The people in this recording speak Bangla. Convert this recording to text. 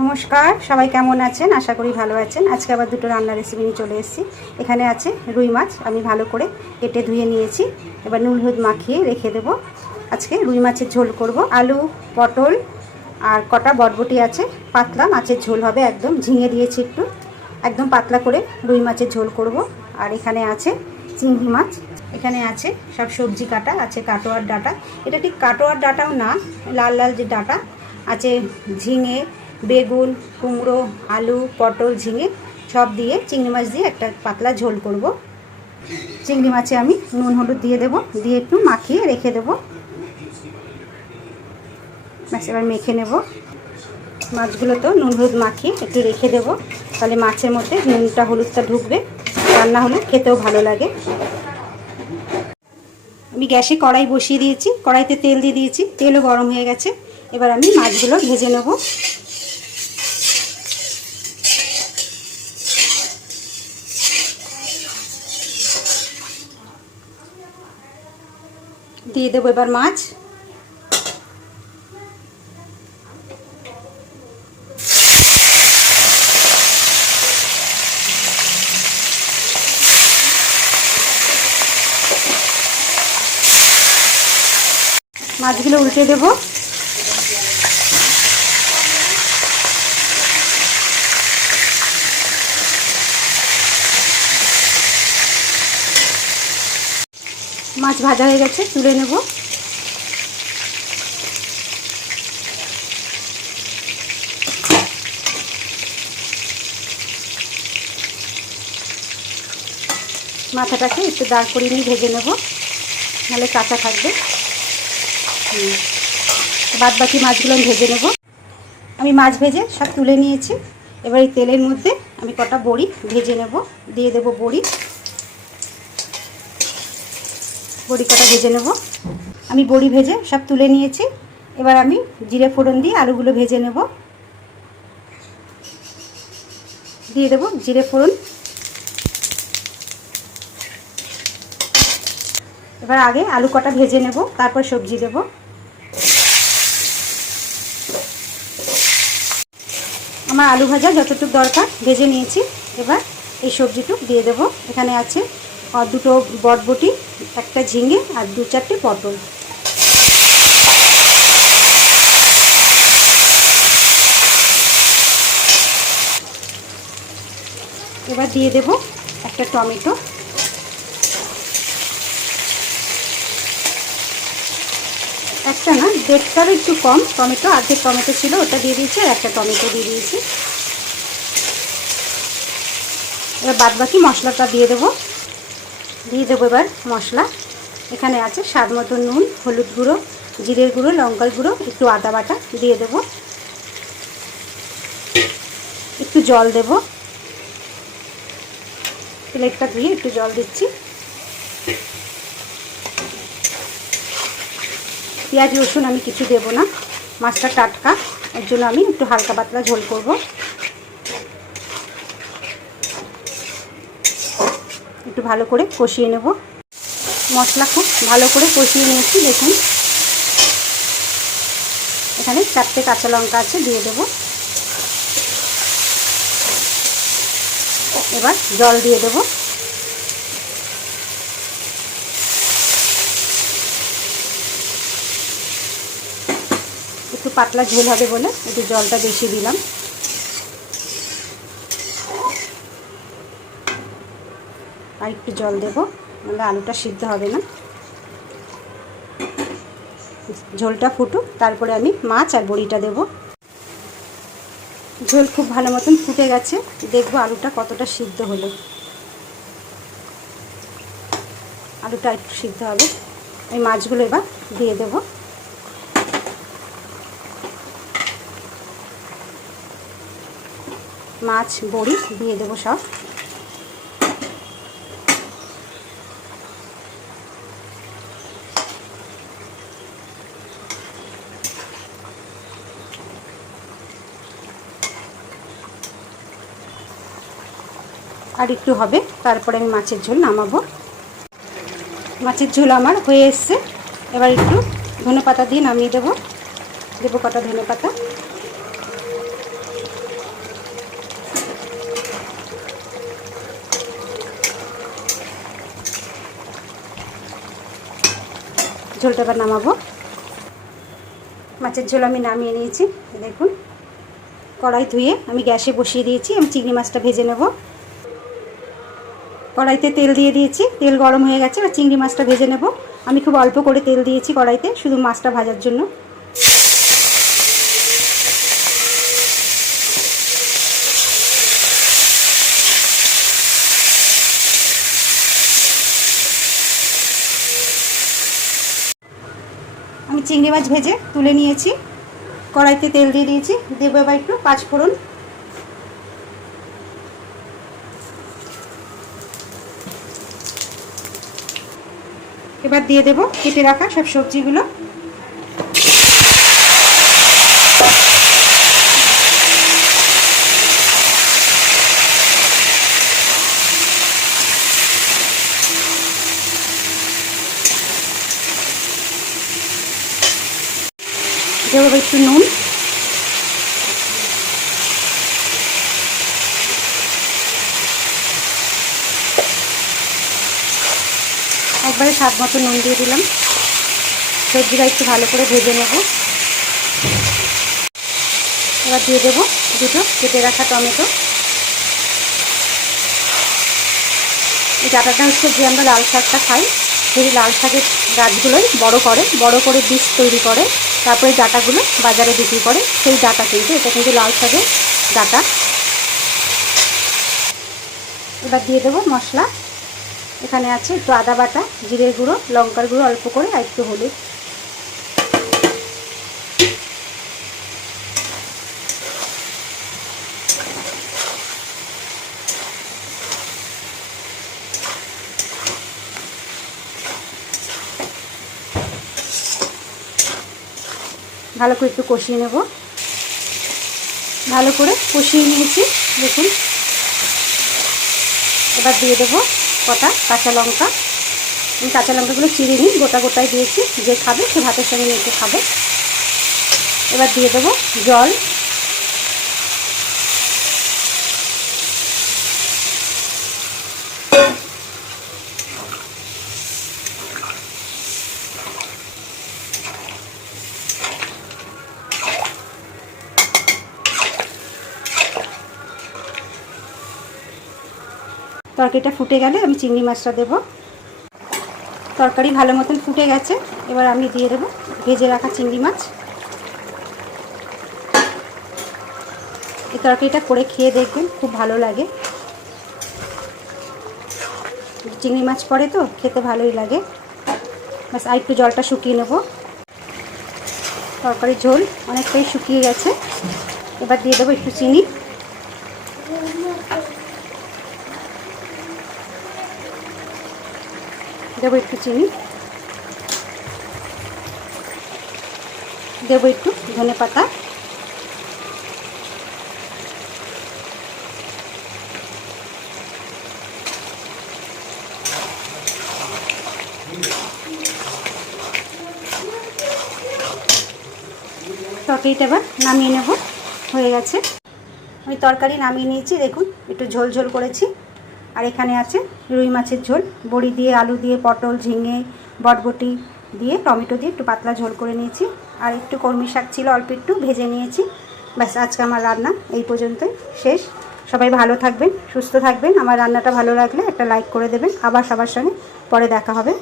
নমস্কার, সবাই কেমন আছেন? আশা করি ভালো আছেন। আজকে আবার দুটো রান্নার রেসিপি নিয়ে চলে এসেছি। এখানে আছে রুই মাছ, আমি ভালো করে কেটে ধুয়ে নিয়েছি। এবার নুন হলুদ মাখিয়ে রেখে দেবো। আজকে রুই মাছের ঝোল করব। আলু, পটল আর কটা বটবটি আছে। পাতলা মাছের ঝোল হবে, একদম ঝিঙে দিয়েছি একটু, একদম পাতলা করে রুই মাছের ঝোল করব। আর এখানে আছে চিংড়ি মাছ, এখানে আছে সব সবজি কাটা আছে, কাটোয়ার ডাঁটা। এটা ঠিক কাটোয়ার ডাঁটাও না, লাল লাল যে ডাঁটা আছে, ঝিঙে, বেগুন, কুমড়ো, আলু, পটল, ঝিঙে সব দিয়ে চিংড়ি মাছ দিয়ে একটা পাতলা ঝোল করব। চিংড়ি মাছে আমি নুন হলুদ দিয়ে দেবো, দিয়ে একটু মাখিয়ে রেখে দেবো। ব্যাস, এবার মেখে নেব। মাছগুলো তো নুন হলুদ মাখিয়ে একটু রেখে দেবো, তাহলে মাছের মধ্যে নুনটা হলুদটা ঢুকবে, রান্না হলে খেতেও ভালো লাগে। আমি গ্যাসে কড়াই বসিয়ে দিয়েছি, কড়াইতে তেল দিয়ে দিয়েছি, তেলও গরম হয়ে গেছে। এবার আমি মাছগুলো ভেজে নেব। দিয়ে দেবো এবার মাছ। মাছগুলো উল্টে দেবো। মাছ ভাজা হয়ে গেছে, তুলে নেব। মাথাটাকে একটু দাঁড় করিয়ে নিয়ে ভেজে নেব, নাহলে কাঁচা থাকবে। বাদ বাকি মাছগুলো আমি ভেজে নেব। আমি মাছ ভেজে সব তুলে নিয়েছি। এবার এই তেলের মধ্যে আমি কটা বড়ি ভেজে নেব, দিয়ে দেব বড়ি। বড়ি কটা ভেজে নেব। আমি বড়ি ভেজে সব তুলে নিয়েছি। এবার আমি জিরে ফোড়ন দিয়ে আলুগুলো ভেজে নেব। দিয়ে দেব জিরে ফোড়ন। এবার আগে আলু কটা ভেজে নেব, তারপর সবজি দেব। আমার আলু ভাজা যতটুকু দরকার ভেজে নিয়েছি। এবার এই সবজিটুকু দিয়ে দেব। এখানে আছে দুটো বটবটি, একটা ঝিঙে আর দু চারটে পটল। এবার দিয়ে দেব একটা টমেটো। একটা না, দেড়টারও একটু কম টমেটো, অর্ধেক টমেটো ছিল, ওটা দিয়ে দিয়েছি, আর একটা টমেটো দিয়ে দিয়েছি। এবার বাদ বাকি মশলাটা দিয়ে দেবো। এবার মশলা। এখানে আছে স্বাদ মতো নুন, হলুদ গুঁড়ো, জিরের গুঁড়ো, লঙ্কার গুঁড়ো, একটু আদা বাটা দিয়ে দেব। একটু জল দেব, প্লেটটা ধুয়ে একটু জল দিচ্ছি। পেঁয়াজ রসুন আমি কিছু দেব না, মাছটা টাটকা, এর জন্য আমি একটু হালকা পাতলা ঝোল করব। একটু ভালো করে কষিয়ে নেব। মশলা খুব ভালো করে কষিয়ে নিয়েছি, দেখুন। এখানে 4টে কাঁচা লঙ্কা আছে, দিয়ে দেব। এবার জল দিয়ে দেব। একটু পাতলা ঝোল হবে বলে একটু জলটা বেশি দিলাম। আর একটু জল দেব, নাহলে আলুটা সিদ্ধ হবে না। ঝোলটা ফুটুক, তারপরে আমি মাছ আর বড়িটা দেব। ঝোল খুব ভালো মতন ফুটে গেছে, দেখবো আলুটা কতটা সিদ্ধ হলো। আলুটা একটু সিদ্ধ হবে। এই মাছগুলো এবার দিয়ে দেব। মাছ বড়ি দিয়ে দেবো সব। আর একটু হবে, তারপরে আমি মাছের ঝোল নামাবো। মাছের ঝোল আমার হয়ে এসছে। এবার একটু ধনেপাতা দিয়ে নামিয়ে দেবো। কটা ধনেপাতা। ঝোলটা এবার নামাবো। মাছের ঝোল আমি নামিয়ে নিয়েছি। দেখুন কড়াই ধুয়ে আমি গ্যাসে বসিয়ে দিয়েছি। আমি চিংড়ি মাছটা ভেজে নেব। কড়াইতে তেল দিয়ে দিয়েছি, তেল গরম হয়ে গেছে। এবার চিংড়ি মাছটা ভেজে নেব। আমি খুব অল্প করে তেল দিয়েছি কড়াইতে, শুধু মাছটা ভাজার জন্য। আমি চিংড়ি মাছ ভেজে তুলে নিয়েছি। কড়াইতে তেল দিয়ে দিয়েছি, দেবো এবার একটু 5 ফোড়ন। এবার দিয়ে দেবো কেটে রাখা সব সবজিগুলো। দেবো একটু নুন, একবারে স্বাদ মতো নুন দিয়ে দিলাম। সবজিটা একটু ভালো করে ভেজে নেব। এবার দিয়ে দেবো দুটো কেটে রাখা টমেটো। এই ডাঁটাটা হচ্ছে যে আমরা লাল শাকটা খাই, সেই লাল শাকের গাছগুলোই বড় করে বীজ তৈরি করে, তারপরে ডাঁটাগুলো বাজারে বিক্রি করে। সেই ডাঁটা কিন্তু এটা কিন্তু লাল শাকের ডাঁটা। এবার দিয়ে দেবো মশলা। এখানে আছে একটু আদা বাটা, জিরের গুঁড়ো, লঙ্কার গুঁড়ো অল্প করে, আর একটু হলুদ। ভালো করে একটু কষিয়ে নেব। ভালো করে কষিয়ে নিয়েছি দেখুন। এবার দিয়ে দেবো কটা কাঁচা লঙ্কা। আমি কাঁচা লঙ্কাগুলো চিড়ে নিই, গোটা গোটায় দিয়েছি। যে খাবে সে ভাতের সঙ্গে নিয়ে খাবে। এবার দিয়ে দেবো জল। তরকারিটা ফুটে গেলে আমি চিংড়ি মাছটা দেবো। তরকারি ভালো মতন ফুটে গেছে। এবার আমি দিয়ে দেবো ভেজে রাখা চিংড়ি মাছ। এই তরকারিটা করে খেয়ে দেখবেন, খুব ভালো লাগে। চিংড়ি মাছ পড়ে তো খেতে ভালোই লাগে। ব্যাস আর একটু জলটা শুকিয়ে নেব। তরকারির ঝোল অনেকটাই শুকিয়ে গেছে। এবার দিয়ে দেবো একটু চিনি। দেবো একটু চিনি, দেবো একটু ধনেপাতা। তরকারিটা এবার নামিয়ে নেব। হয়ে গেছে। আমি তরকারি নামিয়ে নিয়েছি। দেখুন একটু ঝোল ঝোল করেছি। আর এখানে আছে রুই মাছের ঝোল, বড়ি দিয়ে, আলু দিয়ে, পটল, ঝিঙে, বটবটি দিয়ে, টমেটো দিয়ে একটু পাতলা ঝোল করে নিয়েছি। আর একটু কলমি শাক ছিল, অল্প একটু ভেজে নিয়েছি। ব্যাস আজকে আমার রান্না এই পর্যন্তই শেষ। সবাই ভালো থাকবেন, সুস্থ থাকবেন। আমার রান্নাটা ভালো লাগলে একটা লাইক করে দেবেন। আবার সবার সঙ্গে পরে দেখা হবে।